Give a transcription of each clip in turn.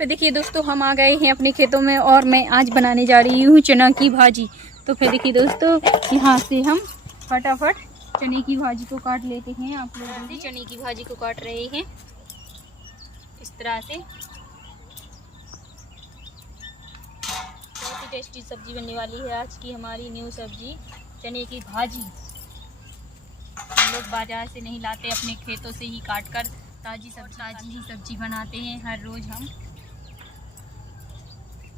तो देखिए दोस्तों, हम आ गए हैं अपने खेतों में और मैं आज बनाने जा रही हूँ चना की भाजी। तो फिर देखिए दोस्तों, यहाँ से हम फटाफट चने की भाजी को काट लेते हैं। आप लोग भी चने की भाजी को काट रहे हैं इस तरह से। बहुत ही टेस्टी सब्जी बनने वाली है आज की हमारी न्यू सब्जी, चने की भाजी। हम लोग बाजार से नहीं लाते, अपने खेतों से ही काट कर ताज़ी ही सब्जी बनाते हैं हर रोज़ हम।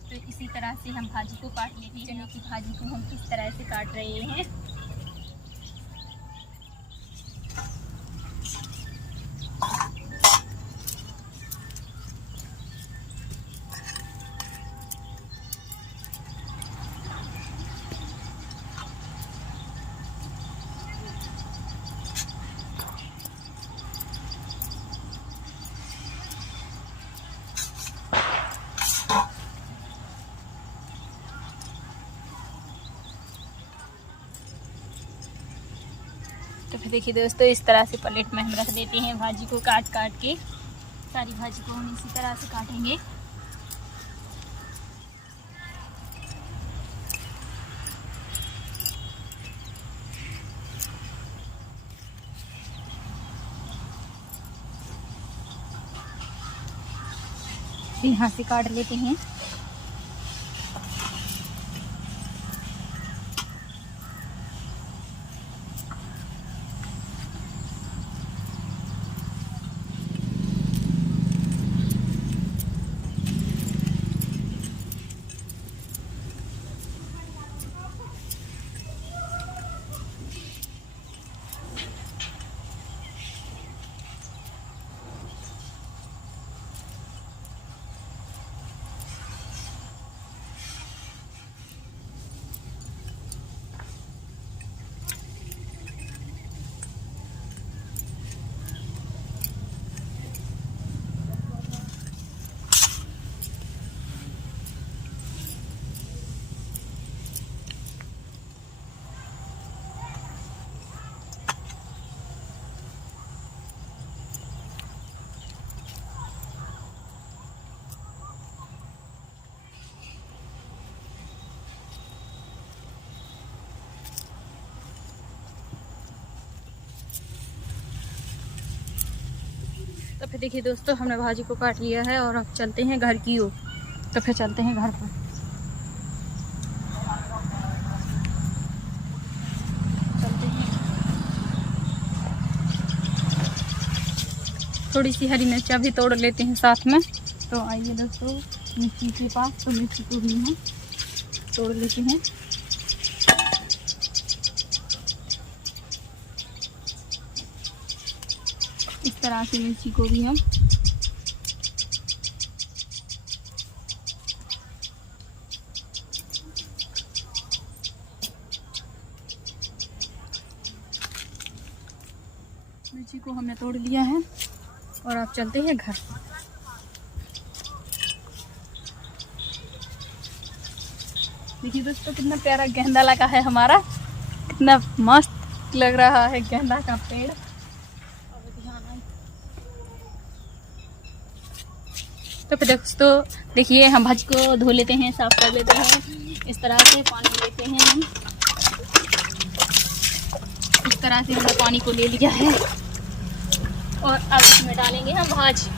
तो इसी तरह से हम भाजी को काट लेते हैं। चने की भाजी को हम किस तरह से काट रहे हैं। तो फिर देखिए दोस्तों, इस तरह से प्लेट में हम रख देते हैं भाजी को काट के। सारी भाजी को हम इसी तरह से काटेंगे। यहाँ से काट लेते हैं। तो फिर देखिए दोस्तों, हमने भाजी को काट लिया है और अब चलते हैं घर की ओर। तो फिर चलते हैं घर पर। चलते हैं। थोड़ी सी हरी मिर्चा भी तोड़ लेते हैं साथ में। तो आइए दोस्तों, मिर्ची के पास, तो मिर्ची को भी हम तोड़ लेते हैं। इस तरह से मिर्ची को भी हम मिर्ची को हमने तोड़ लिया है और अब चलते हैं घर। देखिए दोस्तों, कितना प्यारा गेंदा लगा है हमारा, कितना मस्त लग रहा है गेंदा का पेड़। तो फिर दोस्तों देखिए, हम भाजी को धो लेते हैं, साफ कर लेते हैं। इस तरह से पानी लेते हैं हम। इस तरह से हमने पानी को ले लिया है और अब इसमें डालेंगे हम भाजी।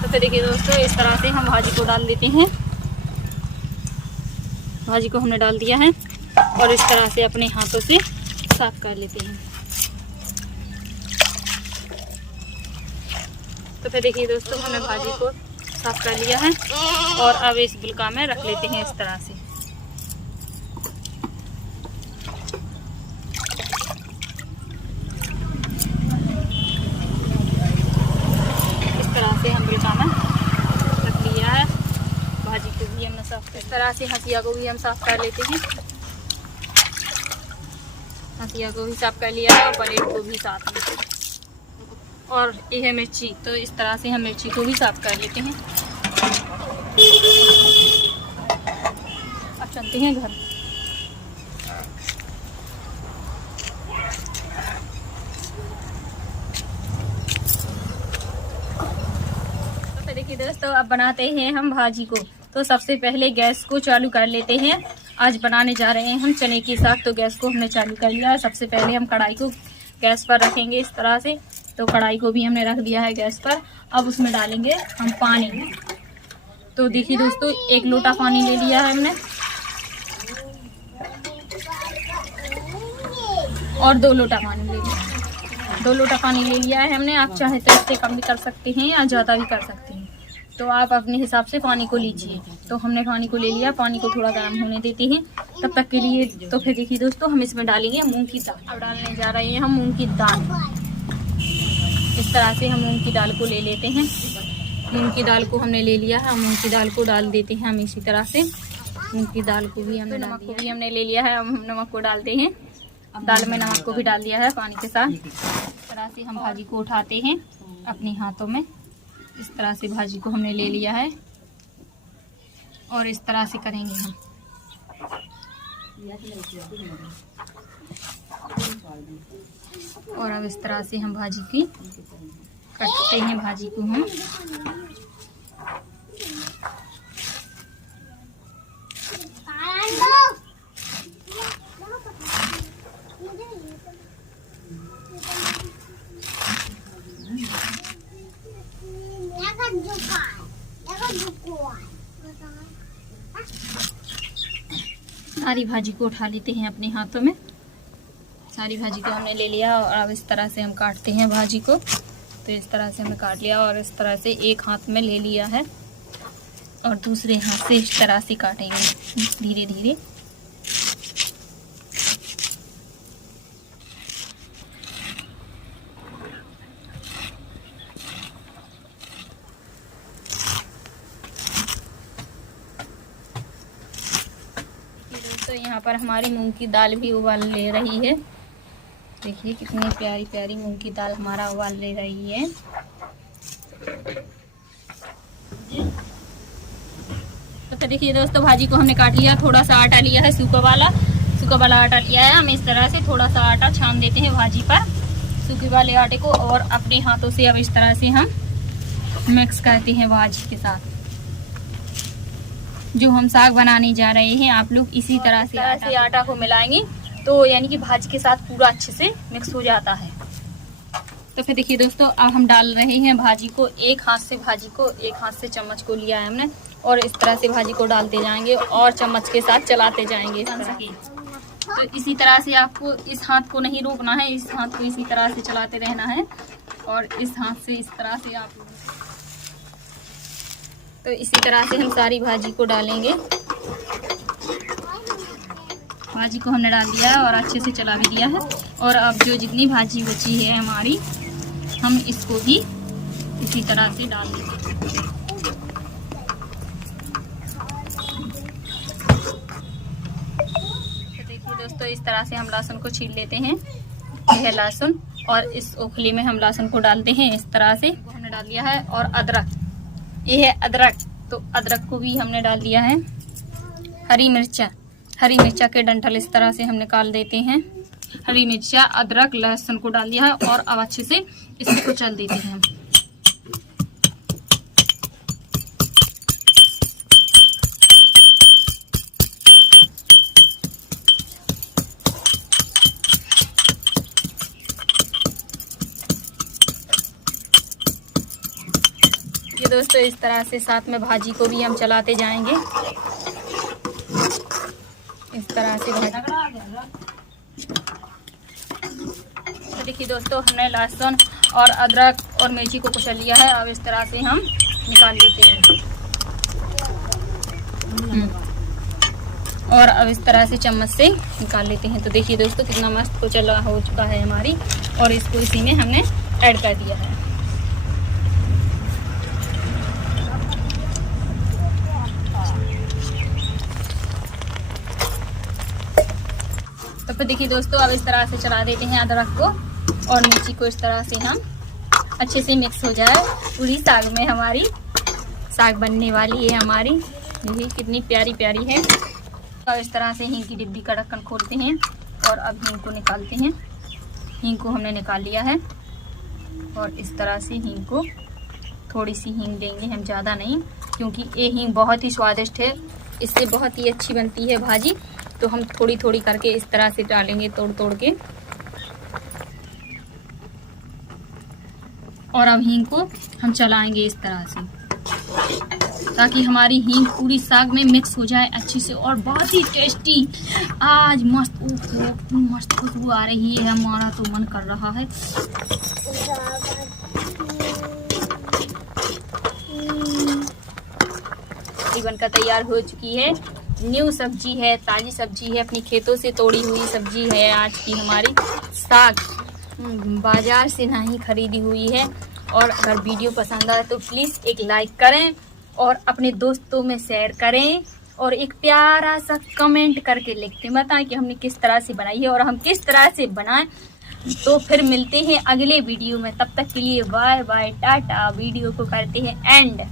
तो फिर देखिए दोस्तों, इस तरह से हम भाजी को डाल देते हैं। भाजी को हमने डाल दिया है और इस तरह से अपने हाथों से साफ कर लेते हैं। तो फिर देखिए दोस्तों, हमने भाजी को साफ कर लिया है और अब इस बुलका में रख लेते हैं इस तरह से। इस तरह से हम बुलका में रख लिया है। भाजी को भी हमने साफ, इस तरह से हंसिया को भी हम साफ कर लेते हैं। हंसिया को भी साफ कर लिया है और प्लेट को भी साथ में। और ये है मिर्ची, तो इस तरह से हम मिर्ची को भी साफ कर लेते हैं। अब चलते हैं घर। तो देखिए दोस्तों, अब बनाते हैं हम भाजी को। तो सबसे पहले गैस को चालू कर लेते हैं। आज बनाने जा रहे हैं हम चने की साग, तो गैस को हमने चालू कर लिया है। सबसे पहले हम कढ़ाई को गैस पर रखेंगे इस तरह से। तो कढ़ाई को भी हमने रख दिया है गैस पर। अब उसमें डालेंगे हम पानी। तो देखिए दोस्तों, 1 लोटा पानी ले लिया है हमने और 2 लोटा पानी ले लिया। 2 लोटा पानी ले लिया है हमने। आप चाहे तो इससे कम भी कर सकते हैं या ज़्यादा भी कर सकते हैं, तो आप अपने हिसाब से पानी को लीजिए। तो हमने पानी को ले लिया। पानी को थोड़ा गर्म होने देते हैं तब तक के लिए। तो फिर देखिए दोस्तों, हम इसमें डालेंगे मूंग की दाल। अब डालने जा रहे हैं हम मूंग की दाल। इस तरह से हम मूंग की दाल को ले लेते हैं। मूंग की दाल को हमने ले लिया है। मूंग की दाल को डाल देते हैं हम इसी तरह से। मूंग की दाल को भी हमने नमक को भी हमने ले लिया है। अब हम नमक को डालते हैं। दाल में नमक को भी डाल दिया है पानी के साथ। इस तरह से हम भाजी को उठाते हैं अपने हाथों में। इस तरह से भाजी को हमने ले लिया है और इस तरह से करेंगे हम। और अब इस तरह से हम भाजी की कटते हैं। भाजी को हम सारी भाजी को उठा लेते हैं अपने हाथों में। सारी भाजी को हमने ले लिया और अब इस तरह से हम काटते हैं भाजी को। तो इस तरह से हमने काट लिया और इस तरह से एक हाथ में ले लिया है और दूसरे हाथ से इस तरह से काटेंगे धीरे धीरे। तो यहाँ पर हमारी मूंग की दाल भी उबाल ले रही है। देखिए कितनी प्यारी प्यारी मूंग की दाल हमारा उबाल ले रही है। तो देखिए दोस्तों, भाजी को हमने काट लिया। थोड़ा सा आटा लिया है, सूखा वाला आटा लिया है। हम इस तरह से थोड़ा सा आटा छान देते हैं भाजी पर, सूखे वाले आटे को। और अपने हाथों से अब इस तरह से हम मिक्स करते हैं भाजी के साथ। जो हम साग बनाने जा रहे हैं, आप लोग इसी तरह से आटा को मिलाएंगे तो यानी कि भाजी के साथ पूरा अच्छे से मिक्स हो जाता है। तो फिर देखिए दोस्तों, अब हम डाल रहे हैं भाजी को। एक हाथ से चम्मच को लिया है हमने और इस तरह से भाजी को डालते जाएंगे और चम्मच के साथ चलाते जाएंगे। तो इसी तरह से आपको इस हाथ को नहीं रोकना है, इस हाथ को इसी तरह से चलाते रहना है और इस हाथ से इस तरह से आप। तो इसी तरह से हम सारी भाजी को डालेंगे। भाजी को हमने डाल दिया है और अच्छे से चला भी दिया है। और अब जो जितनी भाजी बची है हमारी, हम इसको भी इसी तरह से डाल देंगे। तो देखिए दोस्तों, इस तरह से हम लहसुन को छील लेते हैं। यह लहसुन और इस ओखली में हम लहसुन को डालते हैं इस तरह से। हमने डाल दिया है। और अदरक, ये है अदरक, तो अदरक को भी हमने डाल दिया है। हरी मिर्चा के डंठल इस तरह से हम निकाल देते हैं। हरी मिर्चा, अदरक, लहसुन को डाल दिया है और अब अच्छे से इसको कुचल देते हैं हम। ये दोस्तों, इस तरह से साथ में भाजी को भी हम चलाते जाएंगे। इस तरह से तो देखिए दोस्तों, हमने लहसुन और अदरक और मिर्ची को कुचल लिया है। अब इस तरह से हम निकाल लेते हैं और अब इस तरह से चम्मच से निकाल लेते हैं। तो देखिए दोस्तों, कितना मस्त कुचला हो चुका है हमारी और इसको इसी में हमने ऐड कर दिया है। तो देखिए दोस्तों, अब इस तरह से चला देते हैं अदरक को और मिर्ची को। इस तरह से हम अच्छे से मिक्स हो जाए पूरी साग में। हमारी साग बनने वाली है हमारी। देखिए कितनी प्यारी प्यारी है। तो इस तरह से हींग की डिब्बी का ढक्कन खोलते हैं और अब हींग को निकालते हैं। हींग को हमने निकाल लिया है और इस तरह से हींग को, थोड़ी सी हींग देंगे हम, ज़्यादा नहीं, क्योंकि ये हींग बहुत ही स्वादिष्ट है, इससे बहुत ही अच्छी बनती है भाजी। तो हम थोड़ी थोड़ी करके इस तरह से डालेंगे, तोड़ तोड़ के। और अब हींग को हम चलाएंगे इस तरह से, ताकि हमारी हींग पूरी साग में मिक्स हो जाए अच्छी से। और बहुत ही टेस्टी आज मस्त, मस्त खुशबू आ रही है, हमारा तो मन कर रहा है। बनकर तैयार हो चुकी है। न्यू सब्जी है, ताजी सब्जी है, अपनी खेतों से तोड़ी हुई सब्जी है आज की हमारी। साग बाजार से नहीं खरीदी हुई है। और अगर वीडियो पसंद आए तो प्लीज़ एक लाइक करें और अपने दोस्तों में शेयर करें और एक प्यारा सा कमेंट करके लिख के बताएं कि हमने किस तरह से बनाई है और हम किस तरह से बनाएं। तो फिर मिलते हैं अगले वीडियो में, तब तक के लिए बाय बाय, टाटा। वीडियो को करते हैं एंड।